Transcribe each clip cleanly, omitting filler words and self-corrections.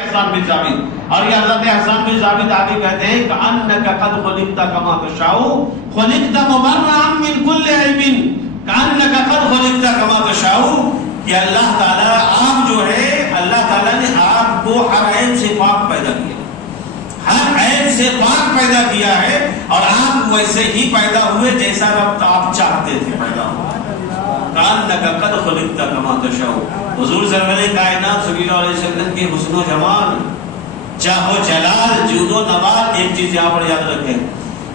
حسان بن ثابت، اور یہ حضرت حسان بن ثابت آگے کہتے ہیں کہ انک قد خلقت کما تشاء خلقت مبرئا من کل عیب، کہ انک قد خلقت کما تشاء، کہ اللہ تعالیٰ آپ جو ہے اللہ تعالیٰ نے آپ کو ہر عیب سے پاک پیدا کیا، ہر عیب سے پاک پیدا کیا ہے، اور آپ ویسے ہی پیدا ہوئے جیسا آپ چاہتے تھے پیدا ہو، کانک قد خلقت کما تشاء۔ حضور سرور کائنات صلی اللہ علیہ وسلم کے حسن و جمال، چاہو جلال، جود و نوال، ایک چیز یہاں پر یاد رکھیں،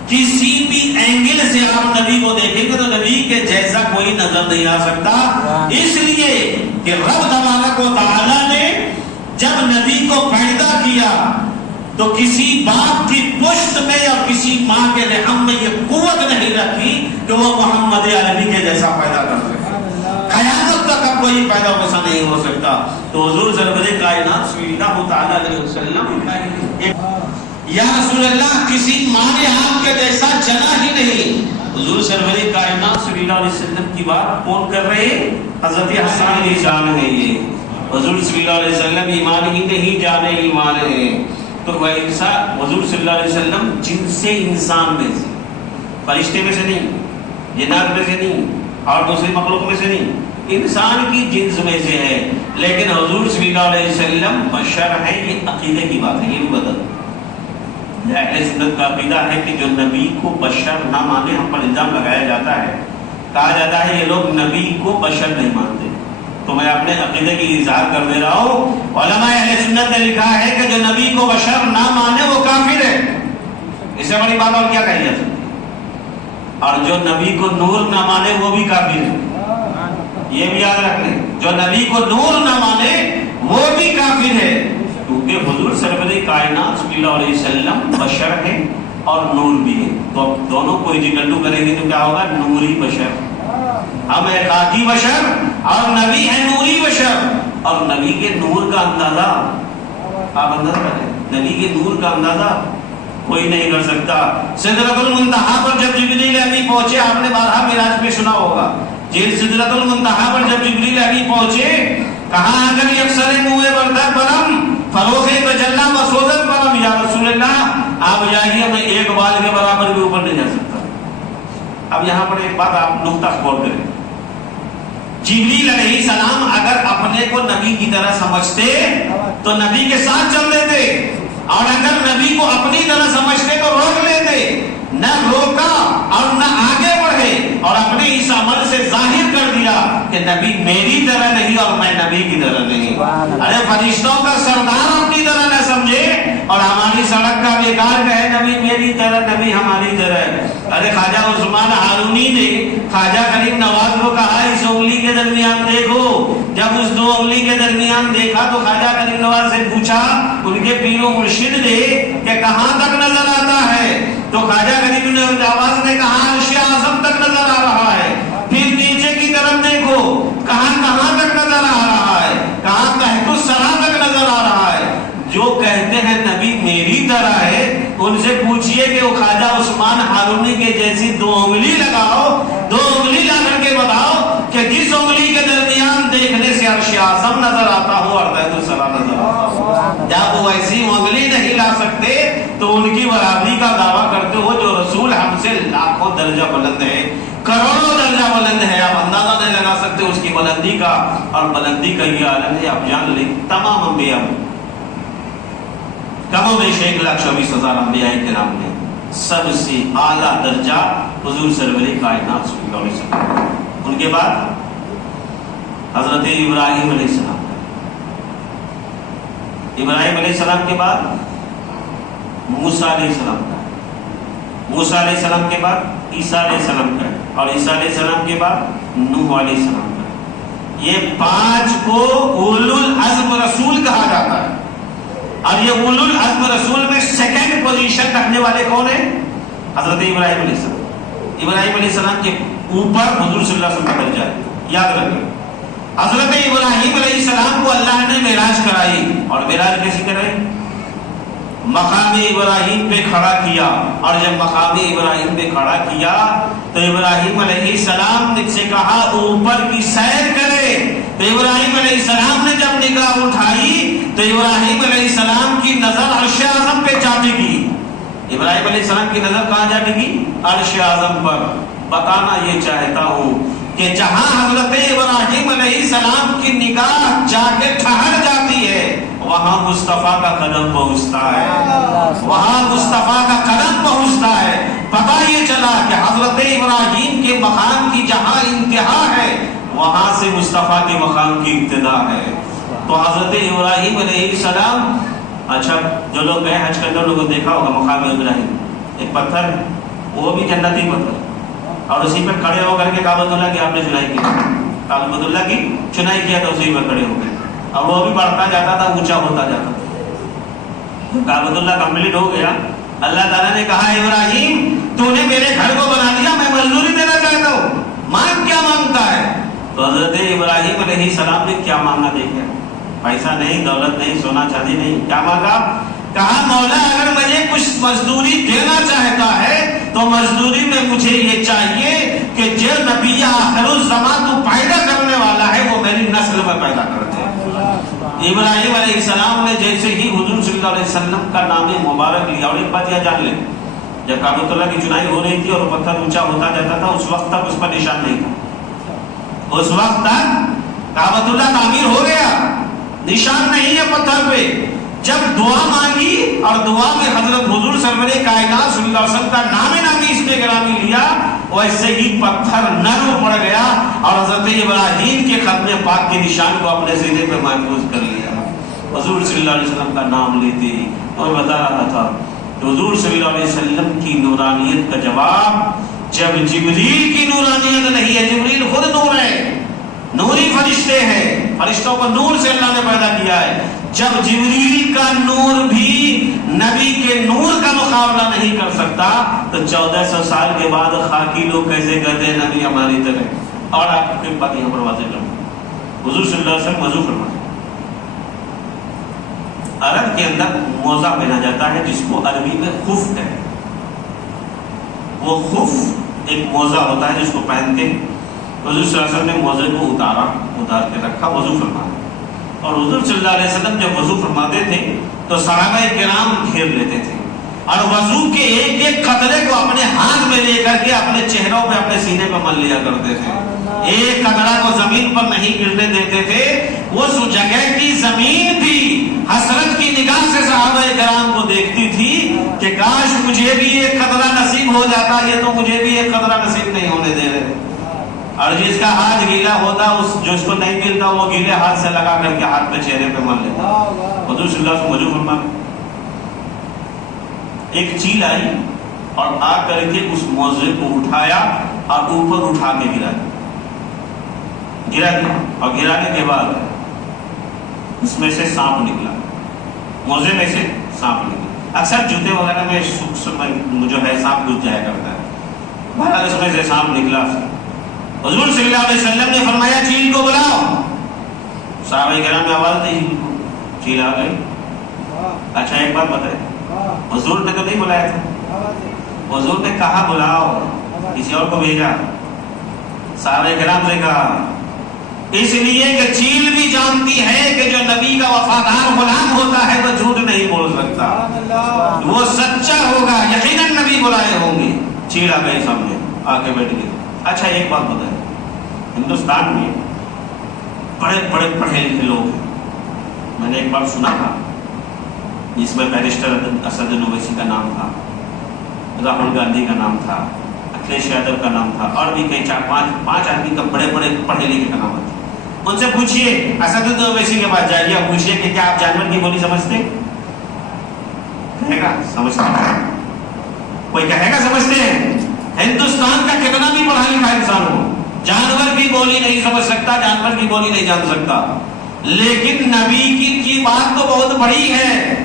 کسی بھی اینگل سے آپ نبی کو دیکھیں گے تو نبی کے جیسا کوئی نظر نہیں آ سکتا، اس لیے کہ رب تبارک و تعالی نے جب نبی کو پیدا کیا تو کسی باپ کی پشت میں یا کسی ماں کے رحم میں یہ قوت نہیں رکھی کہ وہ محمد عربی کے جیسا پیدا کر سکے، قیامت تک اب کوئی پیدا ویسا نہیں ہو سکتا۔ تو حضور سرور کائنات صلی اللہ تعالی علیہ وسلم یا رسول اللہ کسی ماں نے آپ کے جیسا جنا ہی نہیں۔ حضور سرور کائنات صلی اللہ علیہ وسلم کی بات کون کر رہے ہیں؟ حضرت حسان کی جان ہے یہ، حضور صلی اللہ علیہ وسلم ایمان ہی نہیں جانے ایمان ہے۔ تو وہ انسان حضور صلی اللہ علیہ وسلم جن سے انسان میں سے، فرشتے میں سے نہیں، جنات میں سے نہیں، اور دوسری مخلوق میں سے نہیں، انسان کی جنس میں سے ہے، لیکن حضور صلی اللہ علیہ وسلم بشر ہے، یہ عقیدے کی بات ہے، یہ بھی بدل اہل سنت کا عقیدہ ہے کہ جو نبی کو بشر نہ مانے، ہم پر الزام لگایا جاتا ہے، کہا جاتا ہے یہ لوگ نبی کو بشر نہیں مانتے، تو میں اپنے عقیدے کی اظہار کر دے رہا ہوں، علماء اہل سنت نے لکھا ہے کہ جو نبی کو بشر نہ مانے وہ کافر ہے، اس سے بڑی بات اور کیا کہی جا سکتی ہے، اور جو نبی کو نور نہ مانے وہ بھی کافر ہے، یہ بھی یاد رکھ لیں، جو نبی کو نور نہ مانے وہ بھی کافر ہے، کیونکہ حضور سرور کائنات صلی اللہ علیہ وسلم بشر ہے اور نور بھی ہے، تو دونوں کو اجگلو کریں گے تو کیا ہوگا؟ نوری بشر، ہم ہے خاکی بشر اور نبی ہے نوری بشر، اور نبی کے نور کا اندازہ آپ اندازہ کریں، نبی کے نور کا اندازہ کوئی نہیں کر سکتا۔ سدرۃ المنتہا پر جب جبریل امین پہنچے، آپ نے بارہا معراج میں سنا ہوگا، سدرۃ المنتہا پر جب جبریل امین پہنچے، کہاں اگر یکسر موئے بردہ برم فروخ تجلا مسودت برم، یا رسول اللہ آپ جائیے، میں ایک بال کے برابر بھی اوپر نہیں جا سکتا۔ اب یہاں پر ایک بات آپ نقطہ غور کریں، جبریل علیہ السلام اگر اپنے کو نبی کی طرح سمجھتے تو نبی کے ساتھ چل لیتے، اور اگر نبی کو اپنی طرح سمجھتے تو روک لیتے، نہ روکا اور نہ آگے بڑھے، اور اپنے اس عمل سے ظاہر کر دیا کہ نبی میری طرح نہیں اور میں نبی کی طرح نہیں۔ ارے فرشتوں کا سردار اپنی طرح نہ سمجھے اور ہماری سڑک کا بیکار کہے نبی میری طرح، نبی ہماری طرح۔ ارے خواجہ عثمان ہارونی نے خواجہ کریم نواز کو کہا اس انگلی کے درمیان دیکھو، جب اس دو انگلی کے درمیان دیکھا تو خواجہ کریم نواز سے پوچھا ان کے پیر و مرشد نے کہ کہاں تک نظر آتا ہے، تو خواجہ کریم نواز نے کہا عرش اعظم تک نظر آ رہا ہے، پھر نیچے کی طرف دیکھو کہاں تک نظر آ رہا ہے، کہاں تحت الثری تک نظر آ رہا ہے۔ جو کہتے ہیں نبی میری طرح ہے ان سے پوچھئے کہ وہ خواجہ عثمان ہارونی کے جیسی دو انگلی لگاؤ، دو انگلی لا کر کے بتاؤ کہ جس انگلی کے درمیان دیکھنے سے عرش اعظم نظر آتا ہو اور تحت الثری نظر آتا ہو، جب وہ ایسی انگلی نہیں لا سکتے تو ان کی برابری کا دعویٰ کرتے ہو جو رسول ہم سے لاکھوں درجہ بلند ہے، کروڑوں درجہ بلند ہے، آپ اندازہ نہیں لگا سکتے اس کی بلندی کا، اور بلندی کا یہ عالم ہے۔ آپ جان لیں تمام انبیاء کم و بیش 1,24,000 انبیاء کرام نے سب سے اعلیٰ درجہ حضور سرور کائنات صلی اللہ علیہ وسلم، ان کے بعد حضرت ابراہیم علیہ السلام، ابراہیم علیہ السلام کے بعد موسیٰ علیہ السلام کا، موسیٰ علیہ السلام کے بعد عیسیٰ علیہ السلام کا، اور عیسیٰ علیہ السلام کے بعد نوح علیہ السلام کا۔ یہ 5 کو اولو العزم رسول کہا جاتا ہے، اور یہ اولو العزم رسول میں سیکنڈ پوزیشن رکھنے والے کون ہیں؟ حضرت ابراہیم علیہ السلام۔ ابراہیم علیہ السلام کے اوپر حضور صلی اللہ علیہ وسلم کا درجہ ہے، یاد رکھیں۔ حضرت ابراہیم علیہ السلام کو اللہ نے معراج کرائی، اور معراج کیسی کرائی؟ مقام ابراہیم پہ کھڑا کیا، اور جب مقام ابراہیم پہ کھڑا کیا تو ابراہیم علیہ السلام نے سے کہا اوپر کی سیر کرے، تو ابراہیم علیہ السلام نے جب نگاہ اٹھائی تو ابراہیم علیہ السلام کی نظر عرش اعظم پہ جانے کی. ابراہیم علیہ السلام کی نظر کہاں جانے کی؟ عرش اعظم پر. بتانا یہ چاہتا ہوں کہ جہاں حضرت ابراہیم علیہ السلام کی نگاہ جا کے ٹھہر جاتی ہے وہاں مصطفیٰ کا قدم پہنچتا ہے, وہاں مصطفیٰ کا قدم پہنچتا ہے. پتہ یہ چلا کہ حضرت ابراہیم کے مقام کی جہاں انتہا ہے وہاں سے مصطفیٰ کے مقام کی ابتدا ہے. تو حضرت ابراہیم علیہ السلام, اچھا جو لوگ گئے حج کرنے لوگوں نے دیکھا ہوگا مقام ابراہیم, ایک پتھر ہے وہ بھی جنتی پتھر, اور اسی پر کھڑے ہو کر کے کعبۃ اللہ کی آپ نے چنائی کی, کعبۃ اللہ کی چنائی کیا تھا, اسی پر کھڑے ہو گئے, اور وہ بھی بڑھتا جاتا تھا, اونچا ہوتا جاتا تھا. کعبۃ اللہ کمپلیٹ ہو گیا. اللہ تعالیٰ نے کہا ابراہیم تو نے میرے گھر کو بنا لیا, میں مزدوری دینا چاہتا ہوں, مانگ کیا مانگتا ہے. تو حضرت ابراہیم علیہ السلام نے کیا مانگا دیکھا, پیسہ نہیں, دولت نہیں, سونا چاندی نہیں, کیا مانگا؟ کہا مولا اگر مجھے کچھ مزدوری دینا چاہتا ہے تو مزدوری میں مجھے یہ چاہیے کہ جو نبی آخر الزمان تو پیدا کرنے والا ہے وہ میری نسل میں پیدا کر دے. ابراہیم علیہ السلام نے جیسے ہی حضور صلی اللہ علیہ وسلم کا نام مبارک لیا, اور ایک بات یہ جان لیں, جب کعبۃ اللہ کی چنائی ہو رہی تھی اور پتھر اونچا ہوتا جاتا تھا اس وقت تک اس پر نشان نہیں تھا, اس وقت تک کعبۃ اللہ تعمیر ہو گیا, نشان نہیں ہے پتھر پہ. جب دعا مانگی اور دعا میں حضرت حضور سرور کائنات صلی اللہ علیہ وسلم کا نام نامی اس نے گرامی لیا, ویسے ہی پتھر نرم پڑ گیا اور حضرت ابراہیم کے ختم پاک کے نشان کو اپنے سینے پہ محفوظ کر لیا. حضور صلی اللہ علیہ وسلم کا نام لیتے ہی اور بتا رہا تھا کہ حضور صلی اللہ علیہ وسلم کی نورانیت کا جواب جب جبریل کی نورانیت نہیں ہے, جبریل خود نور ہے, نوری فرشتے ہیں, فرشتوں کو نور سے اللہ نے پیدا کیا ہے. جب جبریل کا نور بھی نبی کے نور کا مقابلہ نہیں کر سکتا تو 1400 سال کے بعد خاکی لوگ کیسے کہتے ہیں نبی ہماری طرح. اور آپ کو ایک بات یہاں پر واضح کروں, حضور صلی اللہ علیہ وسلم وضو فرماتے, عرب کے اندر موزہ پہنا جاتا ہے جس کو عربی میں خف ہے. وہ خف ایک موزہ ہوتا ہے جس کو پہنتے حضور صلی اللہ علیہ وسلم نے موزے کو اتار کے رکھا, وضو فرمایا. اور حضور صلی اللہ علیہ وسلم جب وضو فرماتے تھے تو صحابہ کرام گھیر لیتے تھے اور وضو کے ایک ایک قطرے کو اپنے ہاتھ میں لے کر کے اپنے چہروں پہ اپنے سینے پہ مل لیا کرتے تھے. ایک قطرہ کو زمین پر نہیں گرنے دیتے تھے. اس جگہ کی زمین بھی حسرت کی نگاہ سے صحابہ کرام کو دیکھتی تھی کہ کاش مجھے بھی ایک قطرہ نصیب ہو جاتا, یہ تو مجھے بھی ایک قطرہ نصیب نہیں ہونے دے رہے. اور جس کا ہاتھ گیلا ہوتا جو اس کو نہیں ملتا وہ گیلے ہاتھ سے لگا کر کے ہاتھ پہ چہرے پہ مل لیتا. حضور صلی اللہ علیہ وسلم وضو فرما ایک چیل آئی اور آ کر کے اس موزے کو اٹھایا اور اوپر اٹھا کے گرا دیا, اور گرانے کے بعد اس میں سے سانپ نکلا, موزے میں سے سانپ نکلا. اکثر جوتے وغیرہ میں جو ہے سانپ گھس جایا کرتا ہے, بہرحال اس میں سے سانپ نکلا. حضور صلی اللہ علیہ وسلم نے فرمایا چیل کو بلاؤ. صحابہ کرام نے آواز دی, چیل آ گئی. اچھا ایک بات بتائے, حضور نے تو نہیں بلایا تھا, حضور نے کہا بلاؤ, کسی اور کو بھیجا. صحابہ کرام سے کہا اس لیے کہ چیل بھی جانتی ہے کہ جو نبی کا وفادار غلام ہوتا ہے وہ جھوٹ نہیں بول سکتا, وہ سچا ہوگا, یقیناً نبی بلائے ہوں گے. چیل آ گئی سامنے, آ کے بیٹھ گئی. اچھا ایک بات بتائیں, ہندوستان میں بڑے بڑے پڑھے لکھے لوگ ہیں. میں نے ایک بار سنا تھا جس میں بیرسٹر اسد اویسی کا نام تھا, راہل گاندھی کا نام تھا, اکھلیش یادو کا نام تھا, اور بھی کئی 4-5 آدمی کا بڑے بڑے پڑھے لکھے کا نام تھا. ان سے پوچھیے اسد اویسی کے پاس جائیے اور پوچھیے کہ کیا آپ جانور کی بولی سمجھتے, کہے گا سمجھتے ہیں. کوئی کہے گا سمجھتے ہیں. ہندوستان کا کتنا بھی پڑھا لکھا انسان ہو جانور کی بولی نہیں سمجھ سکتا, جانور کی بولی نہیں جان سکتا. لیکن نبی کی بات تو بہت بڑی ہے.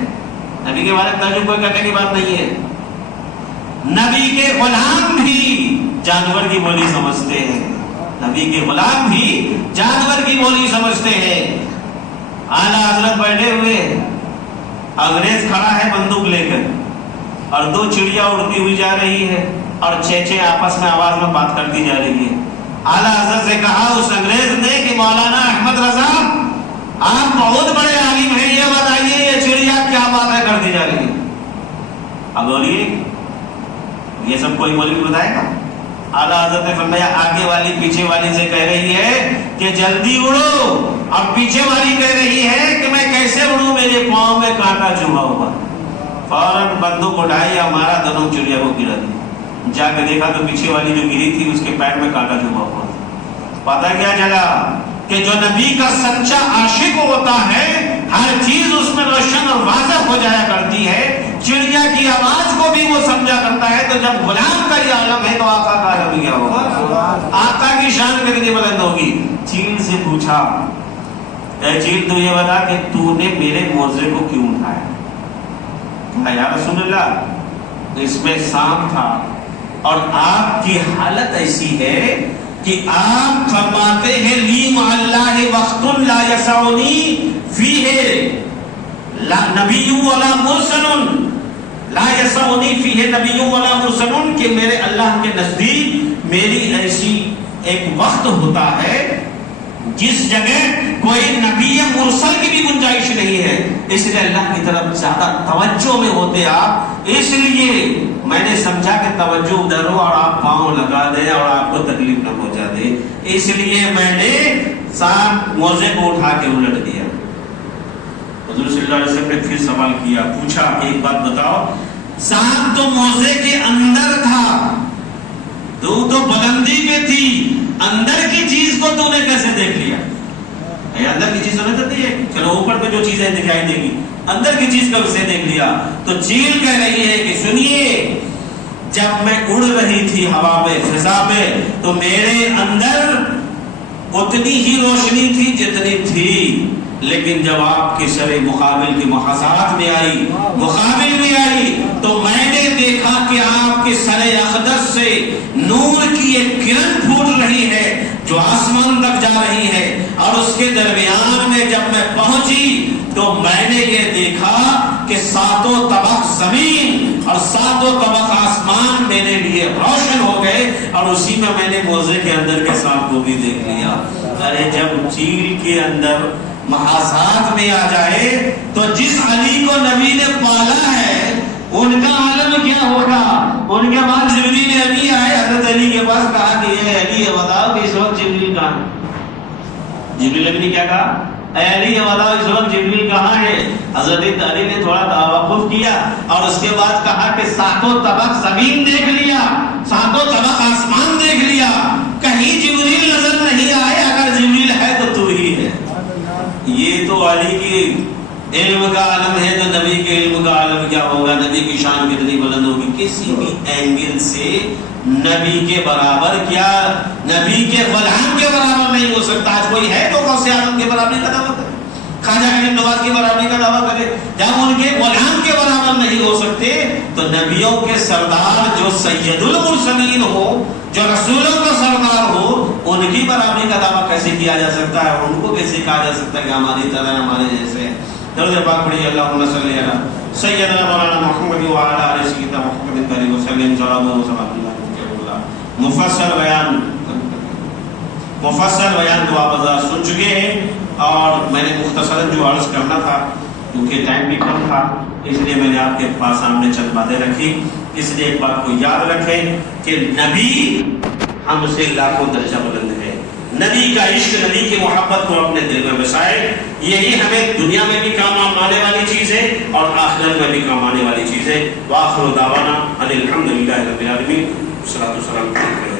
نبی کے بارے میں کوئی کہنے کی بات نہیں ہے. نبی کے غلام بھی جانور کی بولی سمجھتے ہیں, نبی کے غلام بھی جانور کی بولی سمجھتے ہیں. اعلیٰ حضرت بیٹھے ہوئے, انگریز کھڑا ہے بندوق لے کر اور 2 چڑیا اڑتی ہوئی جا رہی ہے اور چیچے آپس میں آواز میں بات کرتی جا رہی ہے. اعلیٰ حضرت سے کہا اس انگریز نے کہ مولانا احمد رضا آپ بہت بڑے عالم ہیں، یہ بتائیے یہ چڑیا کیا باتیں کرتی جا رہی ہے؟ اب بولیے، یہ سب کوئی مولوی بتائے گا؟ اعلیٰ حضرت نے فرمایا آگے والی پیچھے والی سے کہہ رہی ہے کہ جلدی اڑو، اب پیچھے والی کہہ رہی ہے کہ میں کیسے اڑوں، میرے پاؤں میں کانٹا چبھا ہوا۔ فوراً بندوق اٹھائی یا مارا، دونوں چڑیا کو گرا دی۔ جا کے دیکھا تو پیچھے والی جو گری تھی اس کے پیر میں کانٹا چبھا ہوا تھا۔ پتہ کیا چلا کہ جو نبی کا سچا عاشق ہوتا ہے ہر چیز اس میں روشن اور واضح ہو جایا کرتی ہے۔ چڑیا کی آواز کو بھی وہ سمجھا کرتا ہے، تو جب غلام کا یہ عالم ہے تو آقا کا عالم کیا ہوگا؟ آقا کی شان کتنی بلند ہوگی۔ چیل سے پوچھا، اے چیل تو یہ بتا کہ تو نے میرے موزے کو کیوں اٹھایا؟ کہا یا رسول اللہ اس میں سانپ تھا، اور آپ کی حالت ایسی ہے کہ آپ فرماتے ہیں لی مع اللہ وقت لا یسعنی فیہ نبی ولا مرسل، لا یسعنی فیہ نبی ولا مرسل، کہ میرے اللہ کے نزدیک میری ایسی ایک وقت ہوتا ہے جس جگہ کوئی نبی مرسل کی بھی گنجائش نہیں ہے، اس لیے اللہ کی طرف زیادہ توجہ میں ہوتے آپ، اس لیے میں نے سمجھا کہ توجہ ادھر ہو اور آپ پاؤں لگا دیں اور آپ کو تکلیف نہ پہنچا دیں، اس لیے میں نے سانپ موزے کو اٹھا کے الٹ دیا۔ حضور صلی اللہ علیہ وسلم نے پھر سوال کیا، پوچھا ایک بات بتاؤ، سانپ تو موزے کے اندر تھا، تو بلندی پہ تھی، اندر کی چیز کو تو نے کیسے دیکھ لیا؟ اندر کی چیز تو نہیں کرتی ہے، چلو اوپر پہ جو چیزیں دکھائی دے گی، اندر کی چیز کو اسے دیکھ لیا۔ تو چیل کہہ رہی ہے کہ سنیے، جب میں اڑ رہی تھی ہوا میں، فضا میں، تو میرے اندر اتنی ہی روشنی تھی جتنی تھی، لیکن جب آپ کے سر مقابل کی محاذات میں آئی، مقابل میں آئی، تو میں نے دیکھا کہ آپ کے سر اقدس سے نور کی ایک کرن پھوٹ رہی ہے جو آسمان تک جا رہی ہے، اور اس کے درمیان میں جب میں پہنچی تو میں نے یہ دیکھا کہ ساتوں طبق زمین اور ساتوں طبق آسمان میرے لیے روشن ہو گئے، اور اسی میں میں نے موزے کے اندر کے سانپ کو بھی دیکھ لیا۔ ارے جب چیل کے اندر محاذات میں آ جائے تو جس علی کو نبی نے پالا ہے ان کا عالم کیا ہوگا؟ ان کے بعد جبریل امین آئے حضرت علی کے پاس، کہا کہ یہ علی یہ بتاؤ کہ اس وقت جبریل کہاں ہے؟ جبریل امین نے کیا کہا؟ اے علی یہ بتاؤ اس وقت جبریل کہاں ہے؟ حضرت علی نے تھوڑا توقف کیا اور اس کے بعد کہا کہ ساتوں طبق زمین دیکھ لیا، ساتوں طبق آسمان دیکھ لیا، کہیں جبریل نظر نہیں آئے، اگر جبریل ہے تو تو ہی ہے۔ یہ تو علی کی علم کا عالم ہے، تو نبی کے علم کا عالم کیا ہوگا؟ نبی کی شان کتنی بلند ہوگی؟ کسی بھی اینگل سے نبی کے برابر کیا، نبی کے غلام کے برابر نہیں ہو سکتا۔ آج کوئی ہے تو غوث اعظم کے برابری کا دعویٰ کرے، خواجہ غریب نواز کی برابری کا دعویٰ کرے، جب ان کے غلام کے برابر نہیں ہو سکتے تو نبیوں کے سردار جو سید المرسلین ہو، جو رسولوں کا سردار ہو، ان کی برابری کا دعویٰ کیسے کیا جا سکتا ہے؟ اور ان کو کیسے کہا جا سکتا ہے کہ ہماری طرح ہمارے جیسے ہیں؟ درود پاک پڑھیے، اللہم صلی علی سیدنا مولانا محمد وعلی آلہ سیدنا محمد علیہ وسلم صلی اللہ۔ مفصل بیان دعا بازار سن چکے ہیں، اور میں نے مختصراً جو عرض کرنا تھا کیونکہ ٹائم بھی کم تھا اس لیے میں نے آپ کے پاس سامنے چند باتیں رکھی۔ اس لیے ایک بات کو یاد رکھیں کہ نبی ہم سے لاکھوں درجہ بلند ہے، نبی کا عشق، نبی کی محبت کو اپنے دل میں بسائے، یہی ہمیں دنیا میں بھی کام آنے والی چیز ہے اور آخرت میں بھی کام آنے والی چیز ہے۔ وآخر دعوانا ان الحمدللہ رب العالمین، والصلاۃ والسلام علی